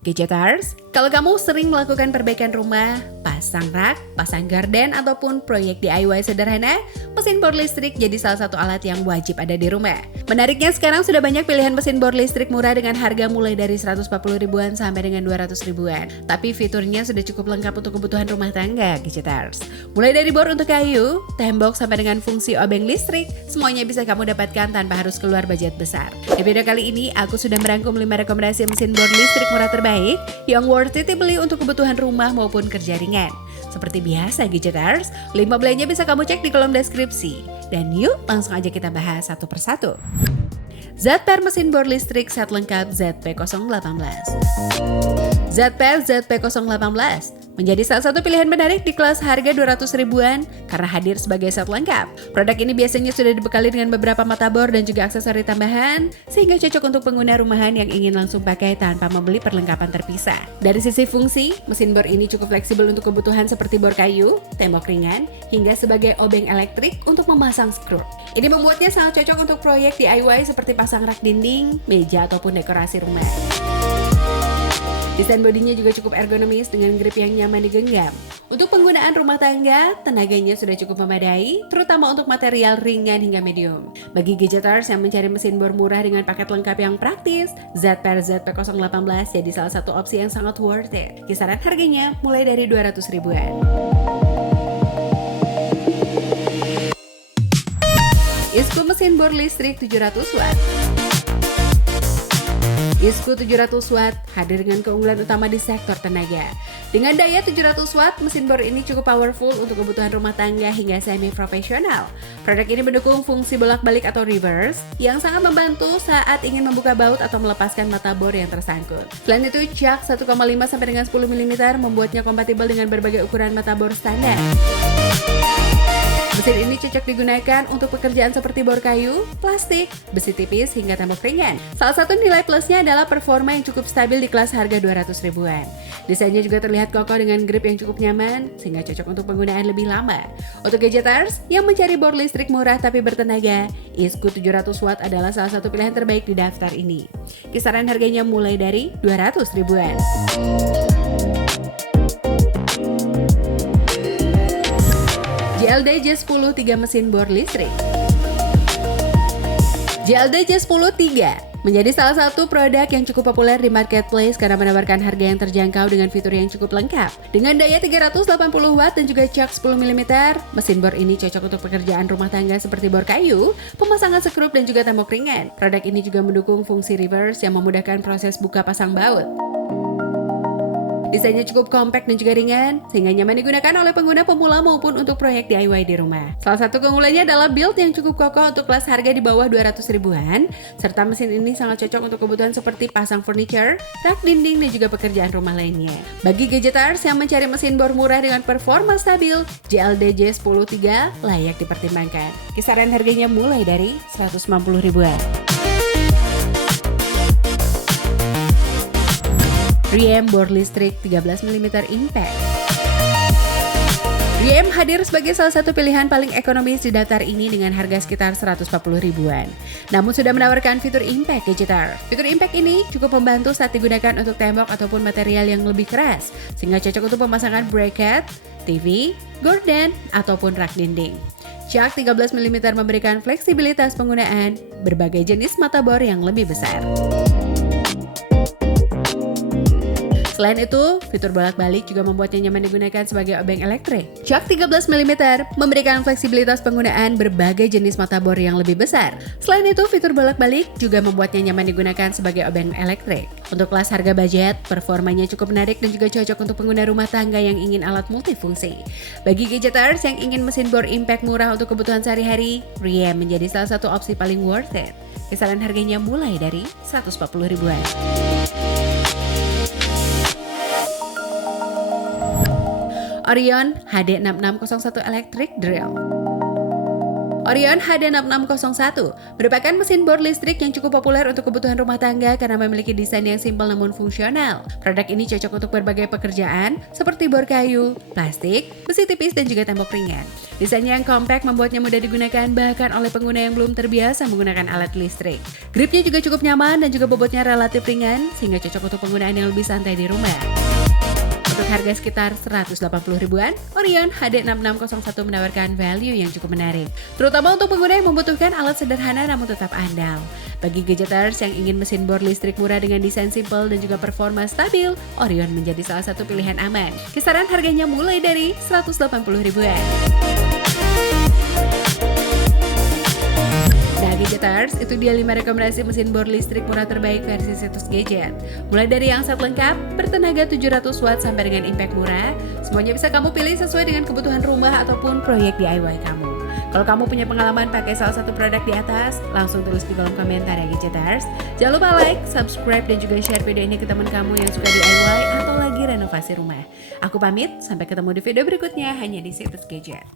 Gadgeters, kalau kamu sering melakukan perbaikan rumah, pasang rak, pasang gorden, ataupun proyek DIY sederhana, mesin bor listrik jadi salah satu alat yang wajib ada di rumah. Menariknya sekarang sudah banyak pilihan mesin bor listrik murah dengan harga mulai dari 140 ribuan sampai dengan 200 ribuan. Tapi fiturnya sudah cukup lengkap untuk kebutuhan rumah tangga, Gadgeters. Mulai dari bor untuk kayu, tembok sampai dengan fungsi obeng listrik, semuanya bisa kamu dapatkan tanpa harus keluar budget besar. Di video kali ini, aku sudah merangkum 5 rekomendasi mesin bor listrik murah terbaik yang worth it dibeli untuk kebutuhan rumah maupun kerja ringan. Seperti biasa Gadgeters, link pembeliannya bisa kamu cek di kolom deskripsi. Dan yuk langsung aja kita bahas satu persatu. ZPR mesin bor listrik set lengkap ZP018. ZPR ZP018 menjadi salah satu pilihan menarik di kelas harga 200 ribuan karena hadir sebagai set lengkap. Produk ini biasanya sudah dibekali dengan beberapa mata bor dan juga aksesori tambahan, sehingga cocok untuk pengguna rumahan yang ingin langsung pakai tanpa membeli perlengkapan terpisah. Dari sisi fungsi, mesin bor ini cukup fleksibel untuk kebutuhan seperti bor kayu, tembok ringan, hingga sebagai obeng elektrik untuk memasang skru. Ini membuatnya sangat cocok untuk proyek DIY seperti pasang rak dinding, meja, ataupun dekorasi rumah. Desain bodinya juga cukup ergonomis dengan grip yang nyaman digenggam. Untuk penggunaan rumah tangga, tenaganya sudah cukup memadai, terutama untuk material ringan hingga medium. Bagi Gadgeters yang mencari mesin bor murah dengan paket lengkap yang praktis, ZPR ZP018 jadi salah satu opsi yang sangat worth it. Kisaran harganya mulai dari 200 ribuan. Isco mesin bor listrik 700 watt. Isco 700 watt hadir dengan keunggulan utama di sektor tenaga. Dengan daya 700 watt, mesin bor ini cukup powerful untuk kebutuhan rumah tangga hingga semi-profesional. Produk ini mendukung fungsi bolak-balik atau reverse yang sangat membantu saat ingin membuka baut atau melepaskan mata bor yang tersangkut. Selain itu, jak 1,5 sampai dengan 10 mm membuatnya kompatibel dengan berbagai ukuran mata bor standar. Mesin ini cocok digunakan untuk pekerjaan seperti bor kayu, plastik, besi tipis, hingga tembok ringan. Salah satu nilai plusnya adalah performa yang cukup stabil di kelas harga 200 ribuan. Desainnya juga terlihat kokoh dengan grip yang cukup nyaman, sehingga cocok untuk penggunaan lebih lama. Untuk Gadgeters yang mencari bor listrik murah tapi bertenaga, Isco 700 watt adalah salah satu pilihan terbaik di daftar ini. Kisaran harganya mulai dari 200 ribuan. JLD J10 3 mesin bor listrik. JLD J10 3 menjadi salah satu produk yang cukup populer di marketplace karena menawarkan harga yang terjangkau dengan fitur yang cukup lengkap. Dengan daya 380 watt dan juga jak 10 mm, mesin bor ini cocok untuk pekerjaan rumah tangga seperti bor kayu, pemasangan sekrup, dan juga tembok ringan. Produk ini juga mendukung fungsi reverse yang memudahkan proses buka pasang baut. Desainnya cukup kompak dan juga ringan, sehingga nyaman digunakan oleh pengguna pemula maupun untuk proyek DIY di rumah. Salah satu keunggulannya adalah build yang cukup kokoh untuk kelas harga di bawah 200 ribuan, serta mesin ini sangat cocok untuk kebutuhan seperti pasang furniture, rak dinding, dan juga pekerjaan rumah lainnya. Bagi Gadgeters yang mencari mesin bor murah dengan performa stabil, JLD J10 3 layak dipertimbangkan. Kisaran harganya mulai dari 190 ribuan. Riem bor listrik 13 mm Impact. Riem hadir sebagai salah satu pilihan paling ekonomis di daftar ini dengan harga sekitar 140 ribuan. Namun sudah menawarkan fitur Impact Gadgeter. Fitur Impact ini cukup membantu saat digunakan untuk tembok ataupun material yang lebih keras, sehingga cocok untuk pemasangan bracket, TV, gorden, ataupun rak dinding. Jak 13 mm memberikan fleksibilitas penggunaan berbagai jenis mata bor yang lebih besar. Selain itu, fitur bolak-balik juga membuatnya nyaman digunakan sebagai obeng elektrik. Jak 13 mm memberikan fleksibilitas penggunaan berbagai jenis mata bor yang lebih besar. Selain itu, fitur bolak-balik juga membuatnya nyaman digunakan sebagai obeng elektrik. Untuk kelas harga budget, performanya cukup menarik dan juga cocok untuk pengguna rumah tangga yang ingin alat multifungsi. Bagi Gadgeters yang ingin mesin bor Impact murah untuk kebutuhan sehari-hari, Riem menjadi salah satu opsi paling worth it. Kisaran harganya mulai dari 140 ribuan. Orion HD6601 Electric Drill. Orion HD6601 merupakan mesin bor listrik yang cukup populer untuk kebutuhan rumah tangga karena memiliki desain yang simpel namun fungsional. Produk ini cocok untuk berbagai pekerjaan seperti bor kayu, plastik, besi tipis, dan juga tembok ringan. Desainnya yang kompak membuatnya mudah digunakan bahkan oleh pengguna yang belum terbiasa menggunakan alat listrik. Gripnya juga cukup nyaman dan juga bobotnya relatif ringan sehingga cocok untuk penggunaan yang lebih santai di rumah. Untuk harga sekitar 180 ribuan, Orion HD6601 menawarkan value yang cukup menarik, terutama untuk pengguna yang membutuhkan alat sederhana namun tetap andal. Bagi gadgeters yang ingin mesin bor listrik murah dengan desain simple dan juga performa stabil, Orion menjadi salah satu pilihan aman. Kisaran harganya mulai dari 180 ribuan. Nah, Gadgeters, itu dia 5 rekomendasi mesin bor listrik murah terbaik versi situs Gadget. Mulai dari yang set lengkap, bertenaga 700 watt sampai dengan impact murah, semuanya bisa kamu pilih sesuai dengan kebutuhan rumah ataupun proyek DIY kamu. Kalau kamu punya pengalaman pakai salah satu produk di atas, langsung tulis di kolom komentar ya Gadgeters. Jangan lupa like, subscribe, dan juga share video ini ke teman kamu yang suka DIY atau lagi renovasi rumah. Aku pamit, sampai ketemu di video berikutnya hanya di situs Gadget.